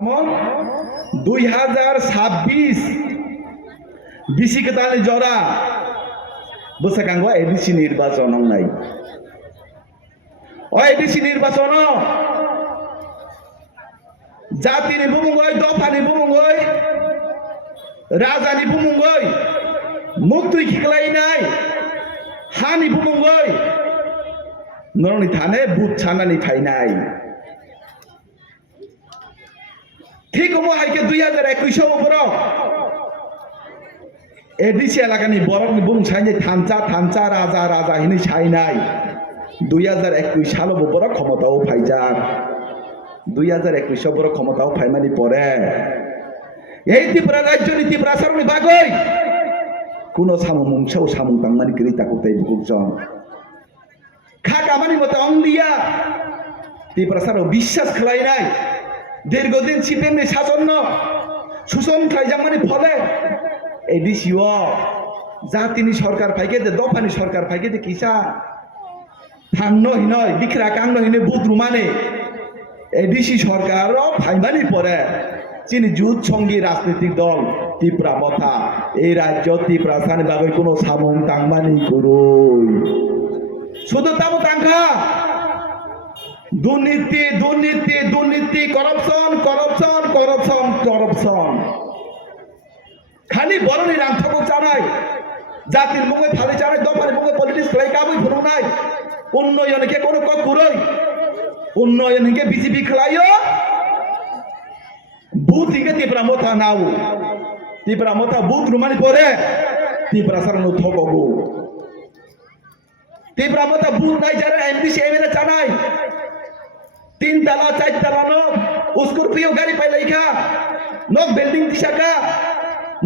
2026 BC কেতালি জরা বসে কাঙ্গ ADC নির্বাচন নাই ও এডিসি নির্বাচন জাতিনি বুমুঙ্গই দফানি বুমুঙ্গই রাজানি বুমুঙ্গই মুক্তি খিকলাই নাই হানি বুমুঙ্গই নরনি থানে বুথ ছানানি ফাইনাই ঠিক হবো হাইকে 2021 উপর এডিসি এলাকানি বরং বুং ছাইনে থানচা রাজা রাজা হিনি ছাইনাই 2021 সাল উপর ক্ষমতাও ফাইজার 2021 উপর ক্ষমতাও ফাইমানি পরে এই ত্রিপুরা রাজ্য নীতি প্রসারণী বাগৈ কোন সামুংসাও সামুং তাংমানি গরি তাকু তাই বুকজন খাকামানি মতে অংলিয়া ত্রিপুরা সারো বিশ্বাস খালাই নাই দীর্ঘদিন সিপিএম শাসন সুষম খাইজামানি ফলে এডিসিও জাতিনি সরকার ফাইকে দে দফানি সরকার ফাইকে দে কিসা থান্ন হিনয় বিখরা কান্ন হিনে বুধ রুমানে এডিসি সরকার ফাইমানি পরে চিনি যুদ্ধ সঙ্গী রাজনৈতিক দল ত্রিপুরা মথা এই রাজ্য ত্রিপুরা স্থানে ভাবে কোনো সামং তাংমানি করুই শুধু তামো তাঙ্কা দুর্নীতি দুর্নীতি দুর্নীতি করপশন করপশন করপশন করপশন খালি বরনি রাম ঠাকুর চানাই জাতির মুখে ফালি চানাই দফার মুখে পলিটিক্স খেলাই কাবুই ফুরু নাই উন্নয়নকে কোনো কুরই উন্নয়নকে বিজেপি খেলাইও বুথ হিকে ত্রিপুরা মথা নাও ত্রিপুরা মথা বুথ রুমানি পরে ত্রিপুরা সারানো থকগো ত্রিপুরা মথা বুথ নাই যারা এমপিসি এমএলএ চানাই 3 तला 4 तला नो स्कॉर्पियो गाड़ी पाइले का नोक बिल्डिंग दिशा का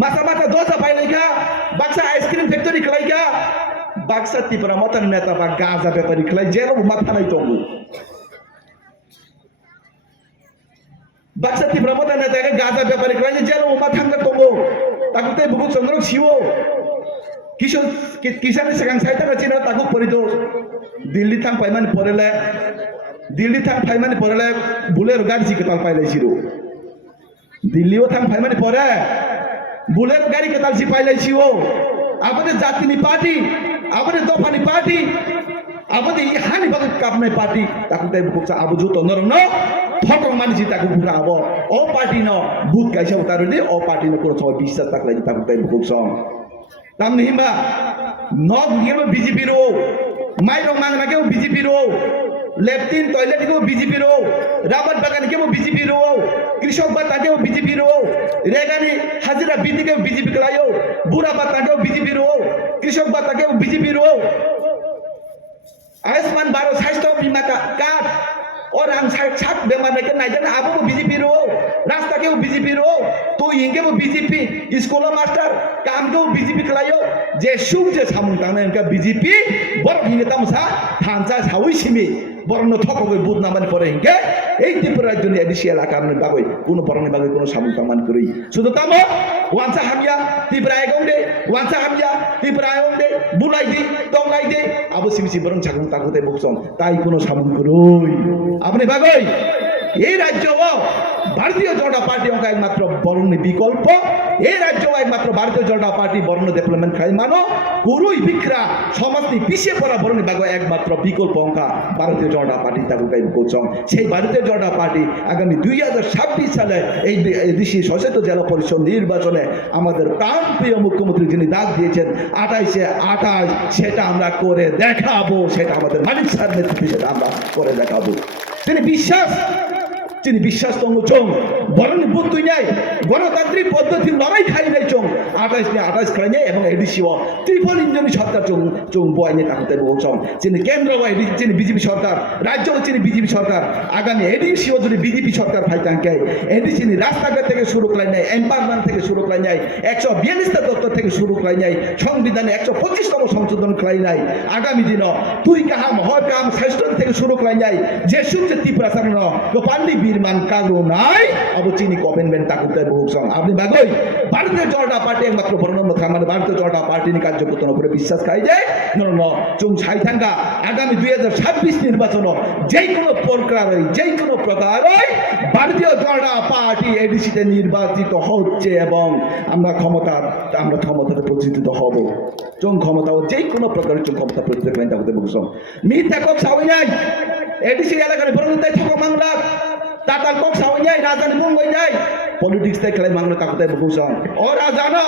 मासा मासा दोसा पाइले का बाक्सा आइसक्रीम फैक्ट्री खलाई का बाक्सा त्रिपुरा मत नेता बा गाजा व्यापारी खलाई जेरो माथा नै तंगु बाक्सा त्रिपुरा मत नेता का गाजा व्यापारी खलाई जेरो माथा नै तंगु ताकुते बुकु चंद्र शिवो किशोर किसान सेगां साइता रचिना ताकु परिदो दिल्ली थां पाइमान परेले दिल्ली थां फाइमानि परेले बुलेरो गाड़ी केताल पाइलाइसिरो दिल्लीओ थां फाइमानि परे बुलेरो गाड़ी केताल सि पाइलाइसिओ आबदे जातिनि पार्टी आबदे दफानि पार्टी आबदे हानि बागै कापनाय पार्टी ताकु ताइ बुकसा आबु जुतो नरन थकं मानिसि ताकु बुका आबो ओ पार्टी न बुत गाइसा उतारले ओ पार्टी न कोनो सबै বিশ্বাস ताकलाइ ताकु ताइ बुकसा तामनि हिमा नग हिमा बीजेपी रो माइरो मांगना के बीजेपी रो लेफ्टिन टॉयलेट के बीजेपी रो राबर बागान के बीजेपी रो कृषक बाता के बीजेपी रो रेगानी हाजिरा बीती के बीजेपी कलायो बुरा बाता के बीजेपी रो कृषक बाता के बीजेपी रो आयुष्मान भारत स्वास्थ्य बीमा का कार्ड और हम साथ बेमार के नाइजन आपको बीजेपी रो रास्ता के बीजेपी रो तो इनके वो बीजेपी स्कूल मास्टर काम के बीजेपी कलायो जे सुग जे सामुंताने इनका बीजेपी बर हिंगे तमसा थानसा सावई सिमी বরণ থকবে বুধ নামানি পরে হিংকে এই ত্রিপুরা রাজ্যনি এডিসি এলাকার বাগৈ কোনো বরণে বাগৈ কোনো সামুং তামান করি শুধু তামো ওয়ানসা হামিয়া ত্রিপুরা এগং দে ওয়ানসা হামিয়া ত্রিপুরা এগং দে বুলাই দে টংলাই দে আবু সিমিসি বরণ ছাগুং তাকুতে বকসং তাই কোনো সামুং করুই আপনি বাগৈ এই রাজ্য ভারতীয় জনতা পার্টি অঙ্ক একমাত্র বরণ বিকল্প এই রাজ্য একমাত্র ভারতীয় জনতা পার্টি বরণ ডেভেলপমেন্ট খাই মানো কুরুই বিখরা সমাজনি পিছিয়ে পড়া বরণ বাগৈ একমাত্র বিকল্প অঙ্কা ভারতীয় জনতা পার্টি তাকে গাইব করছং সেই ভারতীয় জনতা পার্টি আগামী 2026 সালে এই এডিসি সচেতন জেলা পরিষদ নির্বাচনে আমাদের প্রাণপ্রিয় মুখ্যমন্ত্রী যিনি ডাক দিয়েছেন 28 সেটা আমরা করে দেখাবো সেটা আমাদের মালিক স্যার নেতৃত্বে সেটা আমরা করে দেখাবো তিনি বিশ্বাস তঙ্গ চং বরণ বুথ তুই নাই গণতান্ত্রিক পদ্ধতি লড়াই খাই নাই চং 28 খাই নাই এবং এডিসিও ত্রিপল ইঞ্জিন সরকার চং বয় নিয়ে তাকে চং যিনি কেন্দ্র যিনি বিজেপি সরকার রাজ্য যিনি বিজেপি সরকার আগামী এডিসিও যদি বিজেপি সরকার ফাইতাঙ্কে এডিসি রাস্তাঘাট থেকে শুরু করাই নাই এম্পাওয়ারমেন্ট থেকে শুরু করাই নাই 142টা দপ্তর থেকে শুরু করাই নাই সংবিধানে 125তম সংশোধন করাই নাই আগামী দিন তুই কাহাম হয় কাম স্বাস্থ্য থেকে শুরু করাই নাই যে সুখ ত্রিপুরা সামনে গোপালী নির্মাণ কারো নাই আবু চিনি গভর্নমেন্ট তাকুতে বহুসং আপনি বাগই ভারতীয় জনতা পার্টি একমাত্র বর্ণম মানে ভারতীয় জনতা পার্টি নি কার্যকর্তা উপরে বিশ্বাস খাই যায় চুং সাই থাঙ্গা আগামী 2026 নির্বাচন যেই কোনো প্রকারই ভারতীয় জনতা পার্টি এডিসিতে নির্বাচিত হচ্ছে এবং আমরা ক্ষমতাতে প্রতিষ্ঠিত হব চুং ক্ষমতা যেই কোনো প্রকারের চুং ক্ষমতা প্রতিষ্ঠিত হয় তাকুতে বহুসং মিথ্যা কক সাউই নাই এডিসি এলাকার বরংতাই থাকা মাংলা তাতাল কক সাউই নাই রাজধানী মুম্বাই নাই পলিটিক্স তাই খেলাই মাংলা তাকুতে বহুসং ওরা জানো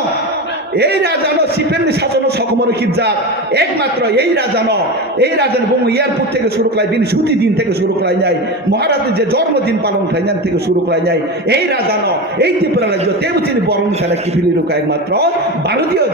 এই রাজানো সিপেন্নি শাসন সকমর খিবজাক একমাত্র এই রাজান বঙ্গ এয়ারপোর্ট থেকে শুরু করাই দিন ছুটি দিন থেকে শুরু করাই যায় মহারাজের যে জন্মদিন পালন খাইজান থেকে শুরু করাই যায় এই রাজানো এই ত্রিপুরা রাজ্য তেমচিনি বরং খেলা কিফিলি রোকা একমাত্র ভারতীয়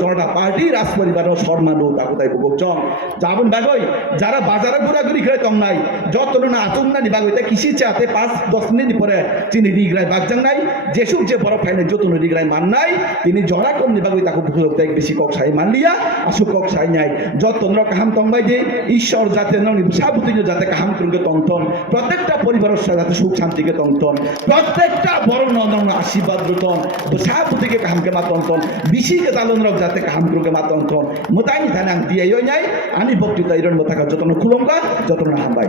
জনতা পার্টি রাজ পরিবার সম্মানও তাকুতাই বুকচং যাবন বাগই যারা বাজারে ঘোরাঘুরি খেলে কম নাই যত না আতম না নিবাগই তাই কৃষি চাতে 5-10 মিনিট পরে চিনি রিগ্রাই বাগজাং নাই যেসব যে বড় ফাইনে যত রিগ্রাই মান নাই তিনি জরা কম নিবাগই তাকে ভুলতে বেশি কক সাই মানলিয়া আসু কক সাই নাই যত কাহাম তংবাই যে ঈশ্বর যাতে সাবুতিন যাতে কাহাম তুলকে তন্তন প্রত্যেকটা পরিবারের যাতে সুখ শান্তিকে তন্তন প্রত্যেকটা বড় নন্দন আশীর্বাদ রতন সাবুতিকে কাহামকে মাতন্তন বিশিকে তালন রক যাতে কাহাম তুলকে মাতন্তন মোতাই থানাং দিয়ে নাই আমি বক্তৃতা ইরন মতাকা যতন খুলঙ্গা যতন হামবাই